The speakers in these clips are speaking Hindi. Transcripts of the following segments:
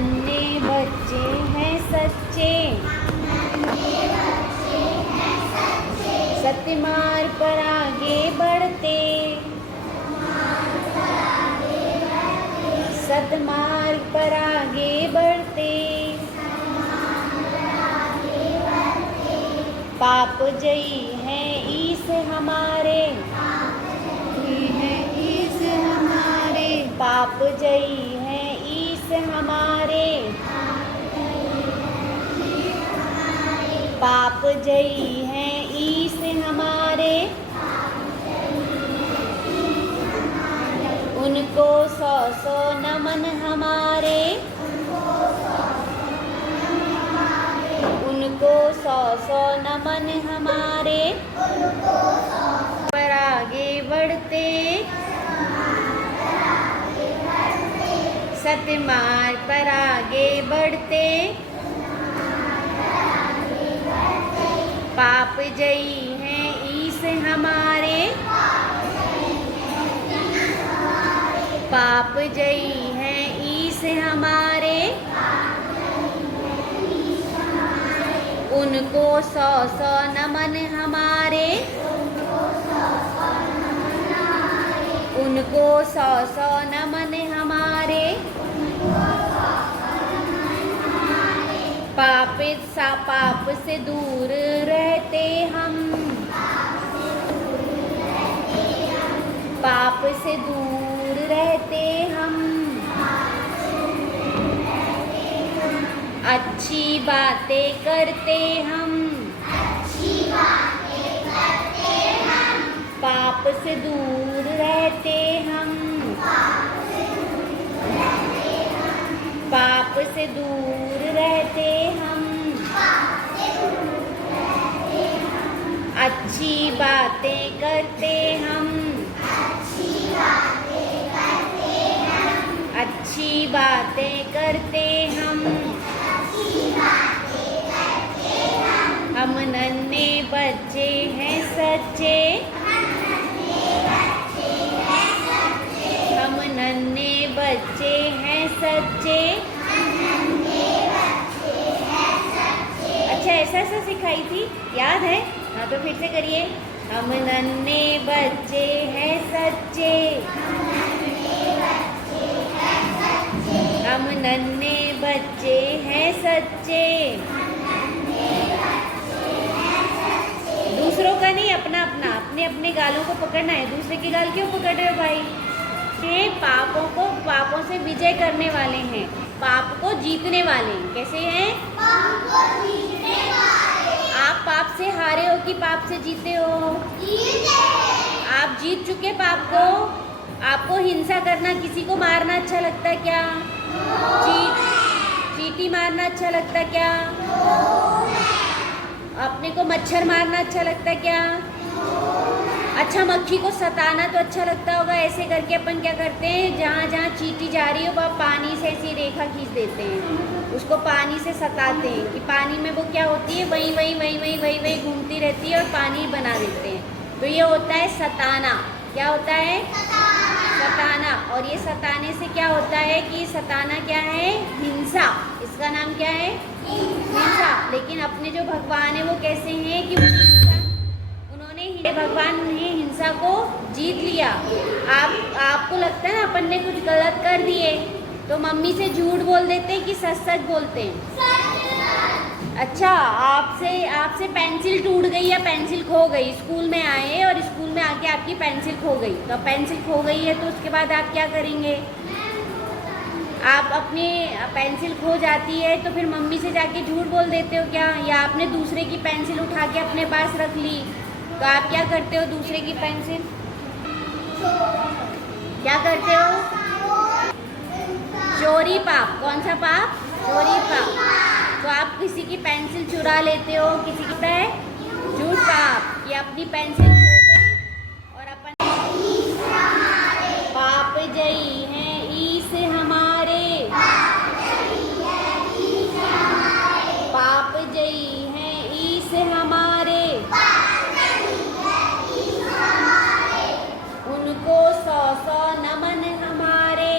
नन्हे बच्चे हैं सच्चे, सत्य मार्ग पर आगे बढ़ते, सतमार्ग पर आगे बढ़ते, पाप जयी हैं ईश हमारे, पाप जयी हैं ईश हमारे, पाप जयी हैं ईश हमारे, उनको सौ सौ नमन हमारे, उनको सौ सौ नमन हमारे, पर आगे बढ़ते, सत्य मार्ग पर आगे बढ़ते, पाप जयी हैं ईश हमारे, पाप जयी हैं ईश हमारे, उनको सौ सौ नमन हमारे, उनको सौ सौ नमन हमारे, पाप से दूर रहते हम, पाप से दूर रहते हम, अच्छी बातें करते हम, पाप से दूर रहते हम, पाप से दूर रहते हम, अच्छी बातें करते हम, अच्छी बातें करते हम, हम नन्हे बच्चे हैं सच्चे, हम नन्हे बच्चे हैं सच्चे। अच्छा, ऐसा सिखाई थी, याद है? हाँ, तो फिर से करिए। हम नन्हे बच्चे हैं सच्चे, हम नन्हे बच्चे हैं सच्चे। दूसरों का नहीं, अपना अपना, अपने अपने गालों को पकड़ना है। दूसरे की गाल क्यों पकड़ रहे हो भाई? ये पापों से विजय करने वाले हैं, पाप को जीतने वाले हैं। कैसे हैं? पाप को जीतने वाले। आप पाप से हारे हो कि पाप से जीते हो? जीते। आप जीत चुके पाप को। आपको हिंसा करना, किसी को मारना अच्छा लगता है क्या? चींटी मारना अच्छा लगता है क्या? अपने को मच्छर मारना अच्छा लगता है क्या? अच्छा, मक्खी को सताना तो अच्छा लगता होगा। ऐसे करके अपन क्या करते हैं, जहाँ जहाँ चींटी जा रही हो वहाँ पानी से ऐसी रेखा खींच देते हैं, उसको पानी से सताते हैं कि पानी में वो क्या होती है, वही घूमती रहती है और पानी बना देते हैं। तो ये होता है सताना। क्या होता है? सताना। और ये सताने से क्या होता है कि सताना क्या है? हिंसा। इसका नाम क्या है? हिंसा। लेकिन अपने जो भगवान है वो कैसे हैं कि उन्होंने, भगवान ने हिंसा को जीत लिया। आपको लगता है ना अपन ने कुछ गलत कर दिए तो मम्मी से झूठ बोल देते हैं कि सच सच बोलते हैं? अच्छा, आपसे पेंसिल टूट गई या पेंसिल खो गई, स्कूल में आए और स्कूल में आके आपकी पेंसिल खो गई, तो पेंसिल खो गई है तो उसके बाद आप क्या करेंगे? आप अपने पेंसिल खो जाती है तो फिर मम्मी से जाके झूठ बोल देते हो क्या? या आपने दूसरे की पेंसिल उठा के अपने पास रख ली तो आप क्या करते हो? दूसरे की पेंसिल क्या करते हो? चोरी पाप। कौन सा पाप? चोरी पाप। तो आप किसी की पेंसिल चुरा लेते हो, किसी की है झूठ पाप, कि अपनी पेंसिल खो गई और अपन पाप जयी हैं ईश हमारे, पाप जयी हैं ईश हमारे, उनको सौ सौ नमन हमारे,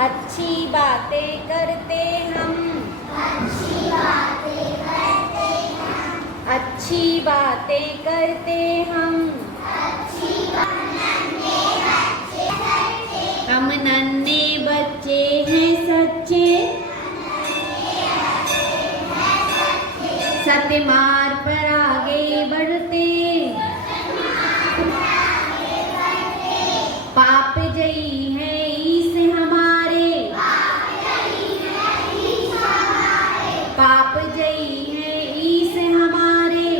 अच्छी बातें करते हम, अच्छी बातें करते हम, हम नन्हे बच्चे हैं सच्चे, सत्य मार्ग पर आगे बढ़ते, पाप जयी है ईश हमारे, पाप जयी है ईश हमारे,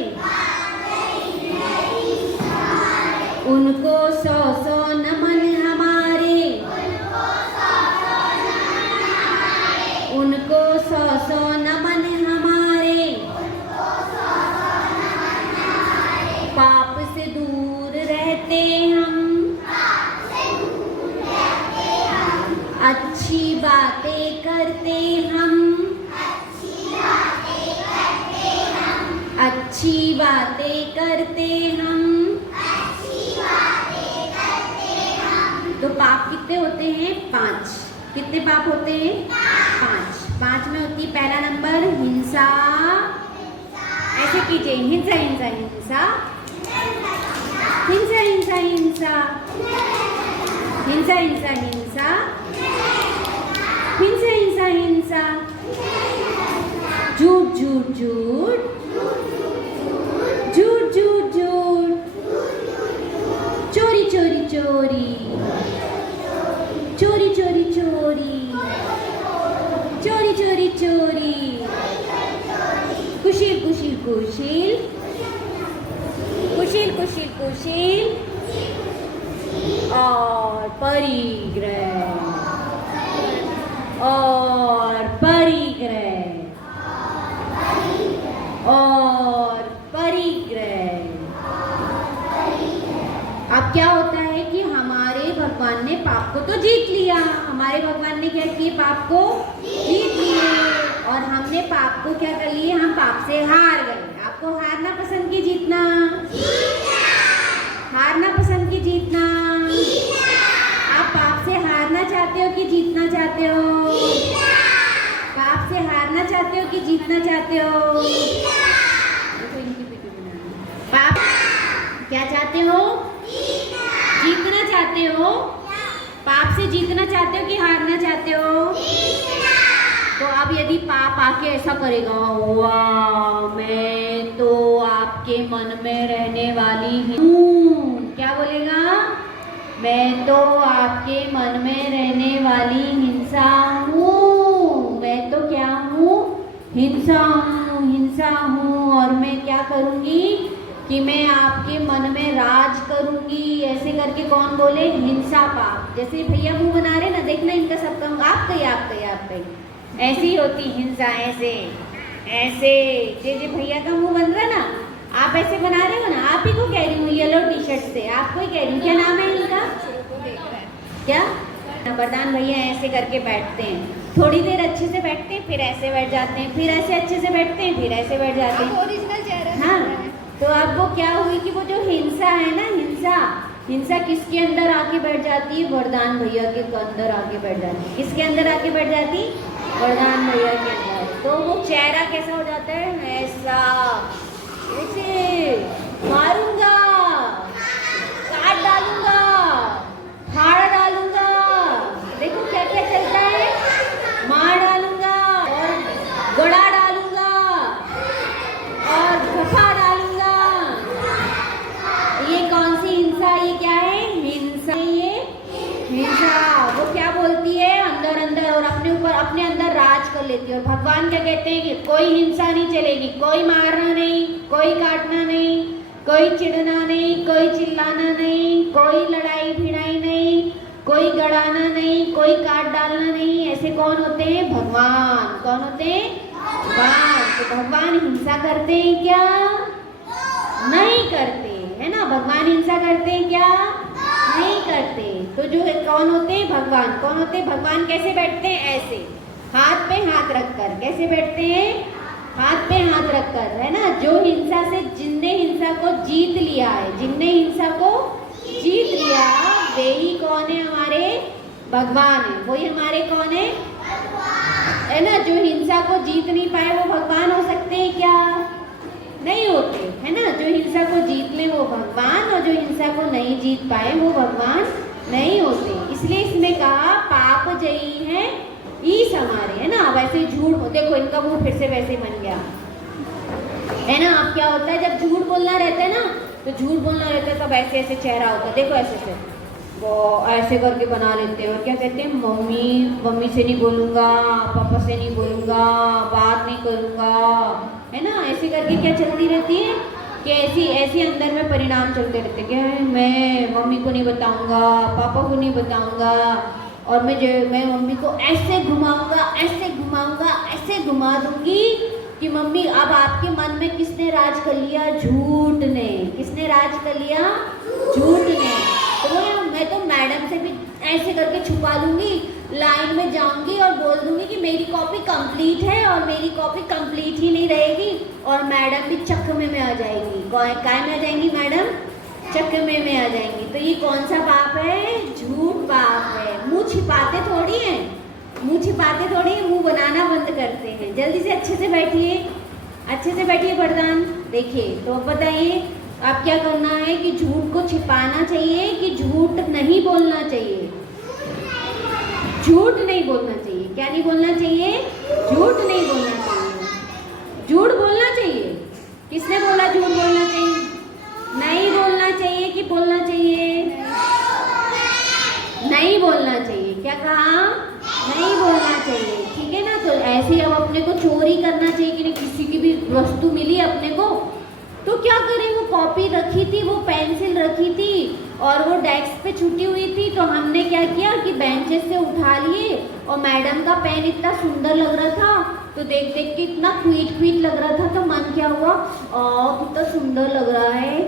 उनको सौ सौ नमन हमारे, उनको सौ सौ नमन हमारे, पाप से दूर रहते हम, अच्छी बातें करते हम, अच्छी बातें करते हम। तो पाप कितने होते हैं? 5। कितने पाप होते हैं? 5। 5 में होती है पहला नंबर हिंसा। ऐसे कीजिए, हिंसा हिंसा हिंसा, हिंसा हिंसा हिंसा, हिंसा हिंसा हिंसा, हिंसा हिंसा हिंसा, झूठ झूठ झूठ, झूठ झूठ झूठ, चोरी चोरी चोरी, चोरी चोरी चोरी, चोरी चोरी चोरी, कुशील कुशील कुशील, कुशील कुशील कुशील, और परिग्रह, और परिग्रह, और परिग्रह। अब क्या होता है कि हमारे भगवान ने पाप को तो जीत लिया, हमारे भगवान ने क्या किया? पाप को जीत लिए, और हमने पाप को क्या कर लिए? हम पाप से हार गए। आपको हारना पसंद की जीतना? हारना पसंद की जीतना? आप पाप से हारना चाहते हो कि जीतना चाहते हो? पाप से हारना चाहते हो कि जीतना चाहते हो? पाप क्या चाहते हो? जीतना चाहते हो? पाप से जीतना चाहते हो कि हारना चाहते हो? तो अब यदि पाप आके ऐसा करेगा, वाह मैं तो आपके मन में रहने वाली हूँ, क्या बोलेगा? मैं तो आपके मन में रहने वाली हिंसा हूँ, मैं तो क्या हूँ? हिंसा हूँ, हिंसा हूँ। और मैं क्या करूँगी कि मैं आपके मन में राज करूँगी। ऐसे करके कौन बोले? हिंसा पाप। जैसे भैया मुंह बना रहे ना, देखना इनका सबका आप कही आप कही आप कही, ऐसी होती हिंसा। ऐसे ऐसे जे भैया का मुंह बन रहा ना, आप ऐसे बना रहे हो ना, आप ही को कह रही हूँ, येलो टी शर्ट से आपको ही कह रही हूँ। क्या नाम है इनका? क्या? वरदान भैया ऐसे करके बैठते हैं, थोड़ी देर अच्छे से बैठते हैं, फिर ऐसे बैठ जाते हैं, फिर ऐसे अच्छे से बैठते हैं, फिर ऐसे बैठ जाते हैं। ओरिजिनल चेहरा। हाँ, तो अब वो क्या हुई कि वो जो हिंसा है ना, हिंसा हिंसा किसके अंदर आके बैठ जाती है? वरदान भैया के अंदर आके बैठ जाती है। किसके अंदर आके बैठ जाती? वरदान भैया के अंदर। तो वो चेहरा कैसा हो जाता है? ऐसा, ऐसे मारूंगा, काट डालूंगा, फाड़ डालूंगा। देखो क्या क्या चलता है, मार डालूंगा और गड़ा डालूंगा और घफा डालूंगा। ये कौन सी हिंसा? ये क्या है? हिंसा। ये हिंसा वो क्या बोलती है? अंदर अंदर, और अपने ऊपर अपने अंदर राज कर लेती है। और भगवान क्या कहते हैं कि कोई हिंसा नहीं चलेगी, कोई मारना नहीं, कोई काटना नहीं, कोई चिढ़ना नहीं, कोई चिल्लाना नहीं, कोई लड़ाई भिड़ाई नहीं, कोई गड़ाना नहीं, कोई काट डालना नहीं। ऐसे कौन होते हैं? भगवान। कौन होते हैं? भगवान। तो भगवान हिंसा करते हैं क्या? नहीं करते, है ना? भगवान हिंसा करते हैं क्या? नहीं करते। तो जो है कौन होते हैं? भगवान। कौन होते हैं? भगवान कैसे बैठते हैं? ऐसे हाथ पे हाथ रखकर। कैसे बैठते हैं? हाथ पे हाथ रखकर, है ना? जो हिंसा से, जिनने हिंसा को जीत लिया है, जिनने हिंसा को जीत लिया वे ही कौन है? हमारे भगवान है। वही हमारे कौन है ना? जो हिंसा को जीत नहीं पाए वो भगवान हो सकते हैं क्या? नहीं होते, है ना? जो हिंसा को जीत ले वो भगवान, और जो हिंसा को नहीं जीत पाए वो भगवान नहीं होते। इसलिए इसमें कहा पाप जयी है ईश हमारे, है ना? वैसे झूठ, देखो इनका मुंह फिर से वैसे बन गया, है ना? अब क्या होता है जब झूठ बोलना रहता है ना, तो झूठ बोलना रहता है तब ऐसे ऐसे चेहरा होता है, देखो ऐसे ऐसे वो ऐसे करके बना लेते हैं और क्या कहते हैं, मम्मी से नहीं बोलूँगा, पापा से नहीं बोलूँगा, बात नहीं करूँगा, है ना? ऐसे करके क्या चलती रहती है कि ऐसी अंदर में परिणाम चलते रहते, क्या है, मैं मम्मी को नहीं बताऊँगा, पापा को नहीं बताऊँगा, और मैं मम्मी को ऐसे घुमाऊँगा, ऐसे घुमा दूँगी कि मम्मी, अब आपके मन में किसने राज कर लिया? झूठ ने। किसने राज कर लिया? झूठ ने। तो मैं तो मैडम से भी ऐसे करके छुपा लूँगी, लाइन में जाऊँगी और बोल दूँगी कि मेरी कॉपी कंप्लीट है, और मेरी कॉपी कंप्लीट ही नहीं रहेगी, और मैडम भी चकमे में आ जाएगी। काय में आ जाएंगी मैडम? चकमे में आ जाएंगी। तो ये कौन सा पाप है? झूठ पाप है। मुँह छिपाते थोड़ी हैं, मुँह छिपाते थोड़ी, मुँह बनाना बंद करते हैं। जल्दी से अच्छे से बैठिए, अच्छे से बैठिए वरदान। देखिए तो अब बताइए आप क्या करना है कि झूठ को छिपाना चाहिए कि झूठ नहीं बोलना चाहिए? झूठ नहीं बोलना चाहिए। क्या नहीं बोलना चाहिए? झूठ नहीं बोलना चाहिए। झूठ बोलना चाहिए। किसने बोला झूठ बोलना चाहिए? नहीं बोलना चाहिए कि बोलना चाहिए? नहीं बोलना चाहिए। क्या कहा? नहीं बोलना चाहिए, ठीक है ना? तो ऐसे ही अब अपने को चोरी करना चाहिए कि नहीं, किसी की भी वस्तु मिली अपने को तो क्या करें, वो कॉपी रखी थी, वो पेंसिल रखी थी और वो डेस्क पे छुटी हुई थी, तो हमने क्या किया कि बेंचेस से उठा लिए, और मैडम का पेन इतना सुंदर लग रहा था तो देख देख के इतना क्वीट लग रहा था, तो मन क्या हुआ, कितना सुंदर लग रहा है,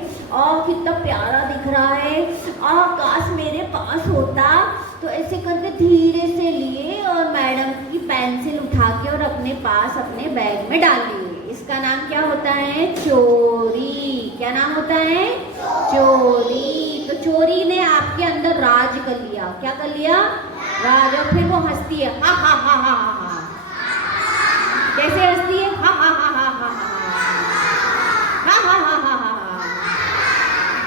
कितना प्यारा दिख रहा है, काश मेरे पास होता। तो ऐसे करके धीरे से लिए और मैडम की पेंसिल उठा के और अपने पास अपने बैग में डाल लिए। इसका नाम क्या होता है? चोरी। क्या नाम होता है? चोरी। तो चोरी ने आपके अंदर राज कर लिया। क्या कर लिया? राज। और फिर वो हंसती है, हा हा हा हा हा हा। कैसे हंसती है? हा हा हा हा हा हा हा हा हा हा।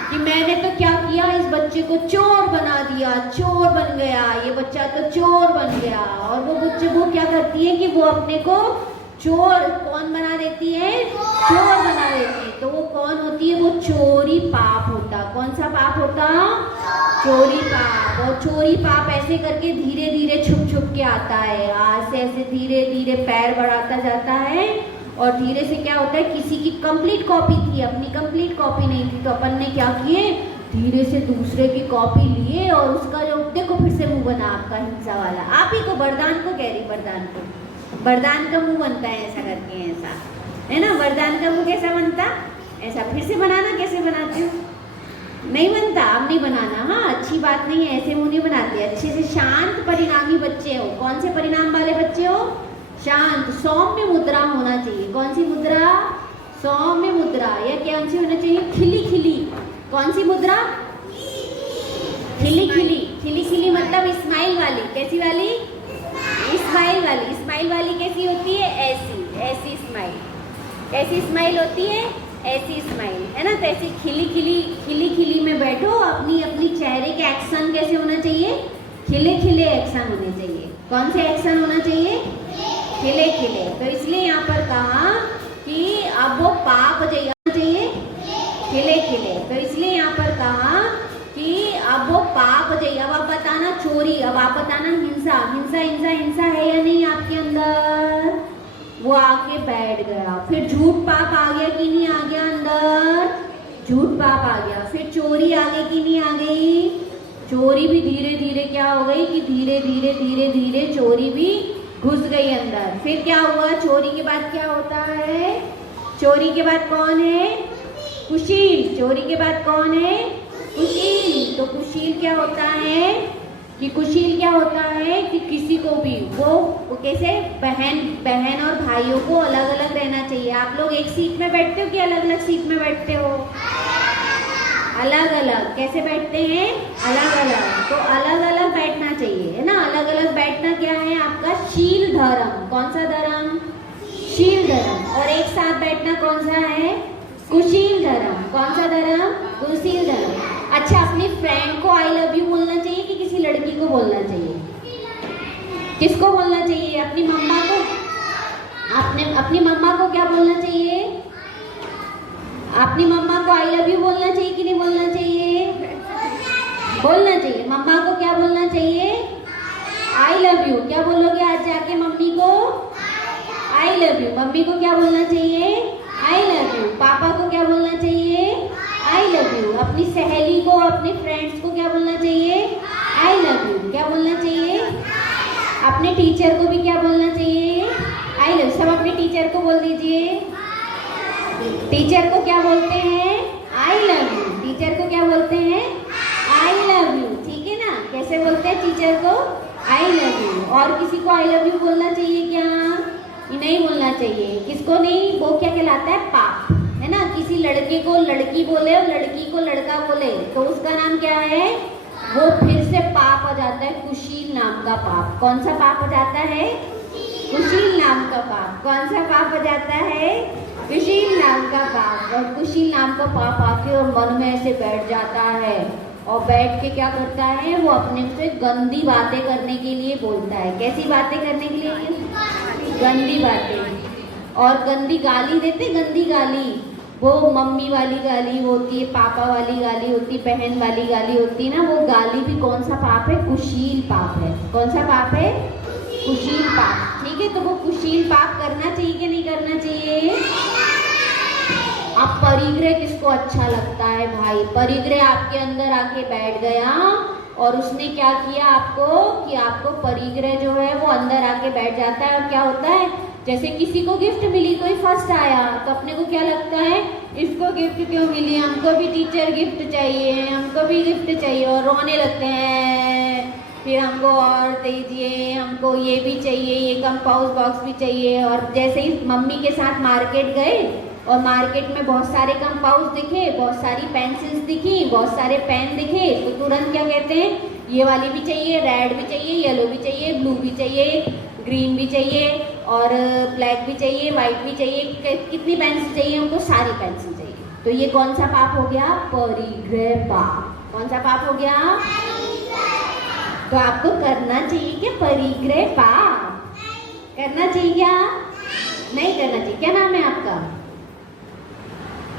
कि मैंने तो क्या किया, इस बच्चे को चोर बना दिया, चोर बन गया, ये बच्चा तो चोर बन गया। और वो बच्चे को क्या करती है कि वो अपने को चोर कौन बना देती है? चोर बना देती है। तो वो कौन होती है? वो चोरी पाप होता। कौन सा पाप होता? चोरी पाप। और चोरी पाप ऐसे करके धीरे धीरे छुप के आता है, आज से ऐसे धीरे धीरे पैर बढ़ाता जाता है, और धीरे से क्या होता है, किसी की कंप्लीट कॉपी थी, अपनी कंप्लीट कॉपी नहीं थी, तो अपन ने क्या किए, धीरे से दूसरे की कॉपी लिए, और उसका जो देखो फिर से मुंह बना आपका हिंसा वाला, आप ही को, वरदान को कह रही, वरदान को, वरदान का मुंह बनता है ऐसा करके, ऐसा है ना? वरदान का मुंह कैसा बनता? ऐसा। फिर से बनाना, कैसे बनाते हो? नहीं बनता, अब नहीं बनाना, हाँ अच्छी बात नहीं है, ऐसे मुंह नहीं बनाते। अच्छे से शांत परिणामी बच्चे हो। कौन से परिणाम वाले बच्चे हो? शांत। सौम्य मुद्रा होना चाहिए। कौन सी मुद्रा? सौम्य मुद्रा। या कौन सी होना चाहिए? खिली खिली। कौन सी मुद्रा? खिली खिली। खिली खिली मतलब स्माइल वाली। कैसी वाली? स्माइल वाली। स्माइल वाली कैसी होती है? ऐसी स्माइल। कैसी स्माइल होती है? ऐसी स्माइल, है ना? तो ऐसी खिली खिली में बैठो। अपनी चेहरे के एक्शन कैसे होना चाहिए? खिले एक्शन होने चाहिए। कौन से एक्शन होना चाहिए? खिले। तो इसलिए यहाँ पर कहा कि अब वो पाप चाहिए खिले। तो इसलिए यहाँ पर कहा कि अब वो पाप चाहिए। अब आप बताना चोरी, अब आप बताना हिंसा है या नहीं आपके अंदर? वो आके बैठ गया। फिर झूठ पाप आ गया कि नहीं आ गया अंदर? झूठ पाप आ गया। फिर चोरी आ गई कि नहीं आ गई? चोरी भी धीरे धीरे क्या हो गई कि धीरे धीरे चोरी भी घुस गई अंदर। फिर क्या हुआ? चोरी के बाद क्या होता है? चोरी के बाद कौन है? कुशील। चोरी के बाद कौन है? कुशील। तो कुशील क्या होता है कि कुशील क्या होता है कि किसी को भी वो कैसे बहन और भाइयों को अलग अलग रहना चाहिए। आप लोग एक सीट में बैठते हो कि अलग अलग सीट में बैठते हो? अलग अलग। कैसे बैठते हैं? अलग अलग। धर्म। कौन सा धर्म? शील धर्म। और एक साथ बैठना कौन सा है? कुशील धर्म। कौन सा धर्म? कुशील धर्म। अच्छा, अपनी फ्रेंड को आई लव यू बोलना चाहिए कि किसी लड़की को बोलना चाहिए? किसको बोलना चाहिए? अपनी मम्मा को। अपनी मम्मा को क्या बोलना चाहिए? अपनी मम्मा को आई लव यू बोलना चाहिए कि नहीं बोलना चाहिए? बोलना चाहिए। मम्मा को क्या बोलना चाहिए? I love you. क्या बोलोगे आज जाके मम्मी को? I love you. मम्मी को क्या बोलना चाहिए? I love you. पापा को क्या बोलना चाहिए? I love you. अपनी सहेली को, अपने फ्रेंड्स को क्या बोलना चाहिए? I love you. क्या बोलना चाहिए? अपने टीचर को भी क्या बोलना चाहिए? I love. सब अपने टीचर को बोल दीजिए। टीचर को क्या बोलते हैं? I love you. टीचर को क्या बोलते हैं? I love you. ठीक है ना? कैसे बोलते हैं टीचर को? I love you. और किसी को आई लव यू बोलना चाहिए क्या? नहीं बोलना चाहिए। किसको नहीं? वो क्या कहलाता है? पाप, है ना? किसी लड़के को लड़की बोले और लड़की को लड़का बोले तो उसका नाम क्या है? वो फिर से पाप हो जाता है, कुशील नाम का पाप। कौन सा पाप हो जाता है? कुशील नाम का पाप। कौन सा पाप हो जाता है? कुशील नाम का पाप। और कुशील नाम का पाप आके और मन में ऐसे बैठ जाता है और बैठ के क्या करता है? वो अपने से गंदी बातें करने के लिए बोलता है। कैसी बातें करने के लिए? गंदी बातें। और गंदी गाली देते, गंदी गाली। वो मम्मी वाली गाली होती है, पापा वाली गाली होती, बहन वाली गाली होती है ना। वो गाली भी कौन सा पाप है? कुशील पाप है। कौन सा पाप है? कुशील पाप। ठीक है, तो वो कुशील पाप करना चाहिए कि नहीं करना चाहिए? अब परिग्रह किसको अच्छा लगता है भाई? परिग्रह आपके अंदर आके बैठ गया और उसने क्या किया आपको कि आपको परिग्रह जो है वो अंदर आके बैठ जाता है। और क्या होता है? जैसे किसी को गिफ्ट मिली, कोई फर्स्ट आया तो अपने को क्या लगता है? इसको गिफ्ट क्यों मिली? हमको भी टीचर गिफ्ट चाहिए, हमको भी गिफ्ट चाहिए। और रोने लगते हैं, फिर हमको और दीजिए, हमको ये भी चाहिए, ये कंपास बॉक्स भी चाहिए। और जैसे ही मम्मी के साथ मार्केट गए और मार्केट में बहुत सारे कंपाउंड दिखे, बहुत सारी पेंसिल्स दिखी, बहुत सारे पेन दिखे, तो तुरंत क्या कहते हैं? ये वाली भी चाहिए, रेड भी चाहिए, येलो भी चाहिए, ब्लू भी चाहिए, ग्रीन भी चाहिए और ब्लैक भी चाहिए, वाइट भी चाहिए। कितनी पेंसिल चाहिए हमको? सारी पेंसिल चाहिए। तो ये कौन सा पाप हो गया? परिग्रह पाप। कौन सा पाप हो गया? तो आपको करना चाहिए क्या परिग्रह पाप? करना चाहिए क्या? नहीं करना चाहिए। क्या नाम है आपका?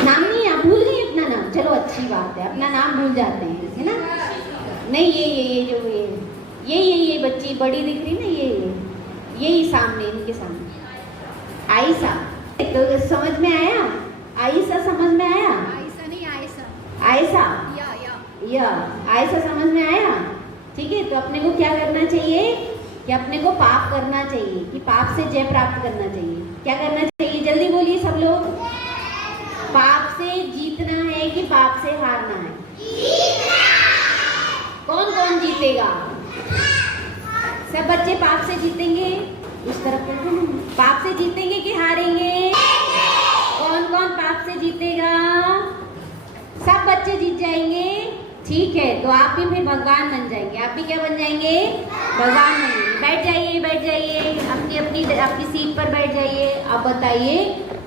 नाम नहीं, आप भूल गए अपना नाम? चलो अच्छी बात है, अपना नाम भूल जाते हैं, है ना? नहीं, ये जो ये बच्ची बड़ी दिख रही ना, यही सामने, इनके सामने आयशा। तो समझ में आया? आयशा समझ में आया? आयशा नहीं, आयशा। आयशा या आयशा समझ में आया? ठीक है, तो अपने को क्या करना चाहिए कि अपने को पाप करना चाहिए, कि पाप से जय प्राप्त करना चाहिए। क्या करना चाहिए? जल्दी बोलिए सब लोग। पाप से जीतना है कि पाप से हारना है? कौन कौन जीतेगा? सब बच्चे पाप से जीतेंगे? उस तरफ करते हैं। पाप से जीतेंगे कि हारेंगे? कौन कौन पाप से जीतेगा? सब बच्चे जीत जाएंगे। ठीक है, तो आप भी फिर भगवान बन जाएंगे। आप भी क्या बन जाएंगे? भगवान बन जाएंगे। बैठ जाइए, बैठ जाइए, अपनी सीट पर बैठ जाइए। अब बताइए,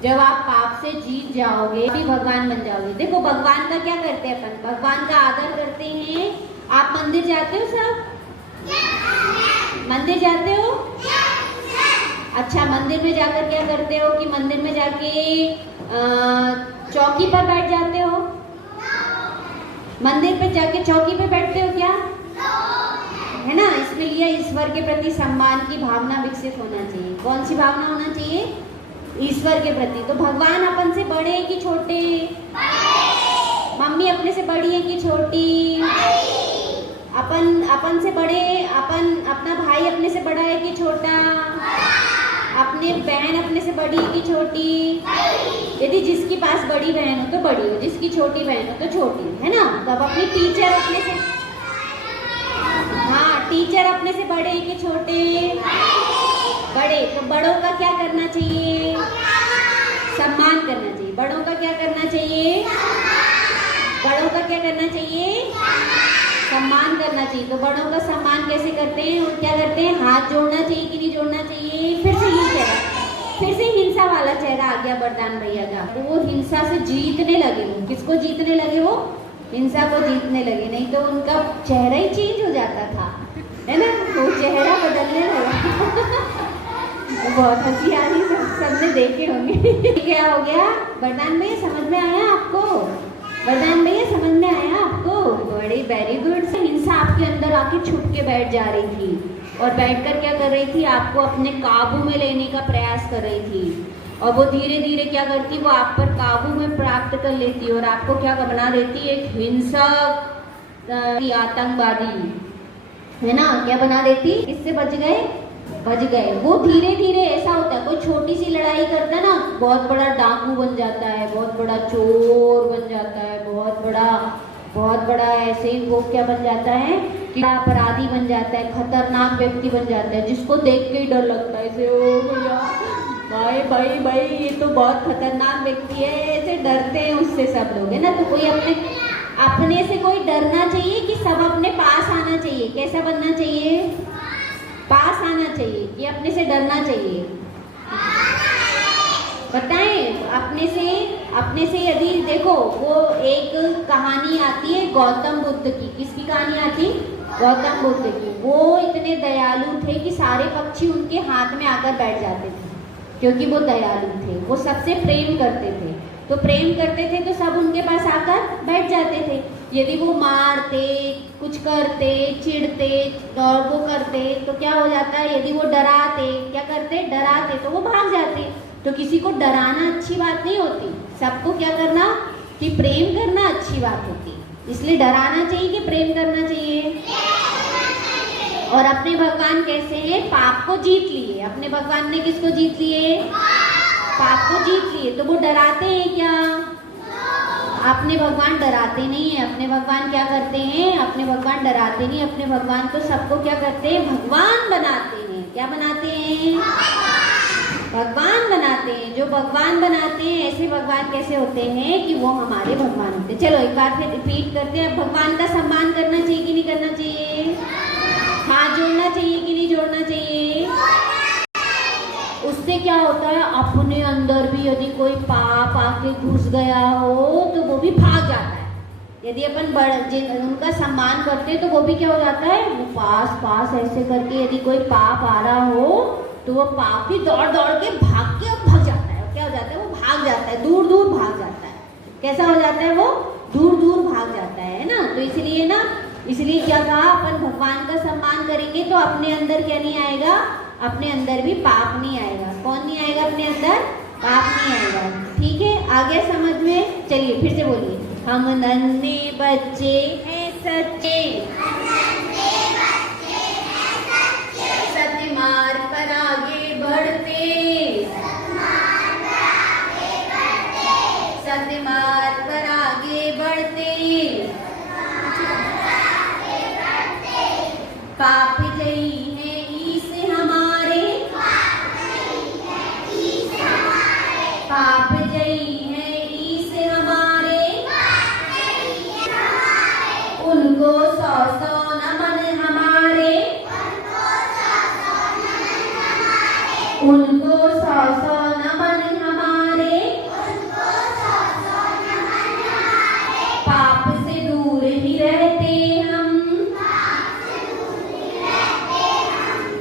जब आप पाप से जीत जाओगे भी भगवान बन जाओगे। देखो भगवान का क्या करते हैं अपन? भगवान का आदर करते हैं। आप मंदिर जाते हो सब? मंदिर जाते हो? अच्छा, मंदिर में जाकर क्या करते हो कि मंदिर में जाके चौकी पर बैठ जाते हो? मंदिर पे जाके चौकी पे बैठते हो क्या? है ना? इसमें लिया ईश्वर के प्रति सम्मान की भावना विकसित होना चाहिए। कौन सी भावना होना चाहिए? ईश्वर के प्रति। तो भगवान अपन से बड़े हैं कि छोटे? मम्मी अपने से बड़ी है कि छोटी? अपन से बड़े, अपना भाई अपने से बड़ा है कि छोटा? अपने बहन अपने से बड़ी है कि छोटी? यदि जिसके पास बड़ी बहन हो तो बड़ी हो, जिसकी छोटी बहन हो तो छोटी, है ना? तब अपनी टीचर अपने से, हाँ, टीचर अपने से बड़े हैं कि छोटे? बड़े। तो बड़ों का क्या करना चाहिए? सम्मान करना चाहिए। बड़ों का क्या करना चाहिए? बड़ों का क्या करना चाहिए? सम्मान करना चाहिए। तो बड़ों का सम्मान कैसे करते हैं और क्या करते हैं? हाथ जोड़ना चाहिए कि नहीं जोड़ना चाहिए? फिर से ये चेहरा, फिर से हिंसा वाला चेहरा आ गया वरदान भैया का। तो वो हिंसा से जीतने लगे। वो किसको जीतने लगे? वो हिंसा को जीतने लगे। नहीं तो उनका चेहरा ही चेंज हो जाता था, है ना? वो चेहरा बदलने लगा। बहुत हंसी आ रही, सबने देखे होंगे। क्या हो गया? वरदान भैया समझ में आया आपको? वरदान भैया समझ में आया आपको? बड़ी वेरी गुड। हिंसा आपके अंदर आके छुप के बैठ जा रही थी और बैठकर क्या कर रही थी? आपको अपने काबू में लेने का प्रयास कर रही थी। और वो धीरे धीरे क्या करती? वो आप पर काबू में प्राप्त कर लेती और आपको क्या बना देती? एक हिंसक आतंकवादी, है ना? क्या बना देती? इससे बच गए? बच गए। वो धीरे धीरे ऐसा होता है, कोई छोटी सी लड़ाई करता है ना, बहुत बड़ा डाकू बन जाता है, बहुत बड़ा चोर बन जाता है, बहुत बड़ा ऐसे ही वो क्या बन जाता है कि अपराधी बन जाता है, खतरनाक व्यक्ति बन जाता है, जिसको देख के ही डर लगता है। ऐसे ओ भैया, भाई भाई भाई, ये तो बहुत खतरनाक व्यक्ति है, ऐसे डरते हैं उससे सब लोग, है ना? तो कोई अपने से कोई डरना चाहिए कि सब अपने पास आना चाहिए? कैसा बनना चाहिए? पास आना चाहिए कि अपने से डरना चाहिए? बताएं। अपने से यदि देखो, वो एक कहानी आती है गौतम बुद्ध की। किसकी कहानी आती? गौतम बुद्ध की। वो इतने दयालु थे कि सारे पक्षी उनके हाथ में आकर बैठ जाते थे, क्योंकि वो दयालु थे। वो सबसे प्रेम करते थे, तो प्रेम करते थे तो सब उनके पास आकर बैठ जाते थे। यदि वो मारते, कुछ करते, चिढ़ते और वो करते तो क्या हो जाता है? यदि वो डराते, क्या करते? डराते, तो वो भाग जाते। तो किसी को डराना अच्छी बात नहीं होती। सबको क्या करना? कि प्रेम करना अच्छी बात होती। इसलिए डराना चाहिए कि प्रेम करना चाहिए? और अपने भगवान कैसे हैं? पाप को जीत लिए। अपने भगवान ने किसको जीत लिए? पाप को जीत लिए। तो वो डराते हैं क्या? अपने भगवान डराते नहीं है। अपने भगवान क्या करते हैं? अपने भगवान डराते नहीं। अपने भगवान तो सबको क्या करते हैं? भगवान बनाते हैं। क्या बनाते हैं? भगवान बनाते हैं। जो भगवान बनाते हैं, ऐसे भगवान कैसे होते हैं कि वो हमारे भगवान होते हैं। चलो एक बार फिर रिपीट करते हैं। भगवान का सम्मान करना चाहिए कि नहीं करना चाहिए? हाथ जोड़ना चाहिए कि नहीं जोड़ना चाहिए? उससे क्या होता है? अपने अंदर भी यदि कोई पाप आके घुस गया हो तो वो भी भाग जाता है। यदि अपन उनका सम्मान करते हैं तो वो भी क्या हो जाता है? वो पास ऐसे करके यदि कोई पाप आ रहा हो तो वो पाप भी दौड़ के भाग जाता है। क्या हो जाता है? वो भाग जाता है, दूर भाग जाता है। कैसा हो जाता है? वो दूर भाग जाता है ना? तो इसलिए क्या कहा? अपन भगवान का सम्मान करेंगे तो अपने अंदर क्या नहीं आएगा? अपने अंदर भी पाप नहीं आएगा। कौन नहीं आएगा? अपने अंदर पाप नहीं आएगा। ठीक है, आगे समझ में? चलिए फिर से बोलिए। हम नन्हे बच्चे हैं सच्चे, सत्य मार्ग पर आगे बढ़ते, सत्य मार्ग पर आगे बढ़ते, पाप जयी है ईश हमारे, पाप जयी है ईश हमारे, उनको 100 नमन हमारे, उनको 100 नमन हमारे, पाप से दूर ही रहते हम,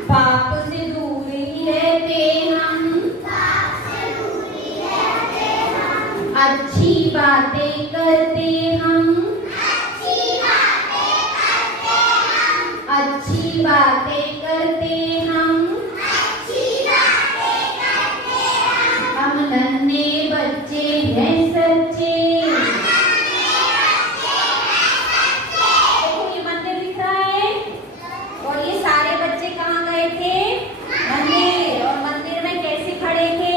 पाप से दूर ही रहते हम, अच्छी बातें करते हम, अच्छी बातें करते हम, हम नन्हे बच्चे हैं सच्चे। देखो ये मंदिर दिख रहा है और ये सारे बच्चे कहाँ गए थे? मंदिर। और मंदिर में कैसे खड़े थे?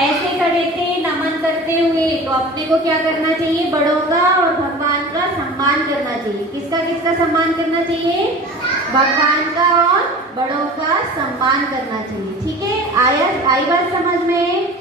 ऐसे खड़े थे, नमन करते हुए। तो अपने को क्या करना चाहिए? बड़ों का और भगवान का सम्मान करना चाहिए। किसका सम्मान करना चाहिए? भगवान का और बड़ों का सम्मान करना चाहिए। ठीक है, आई बात समझ में?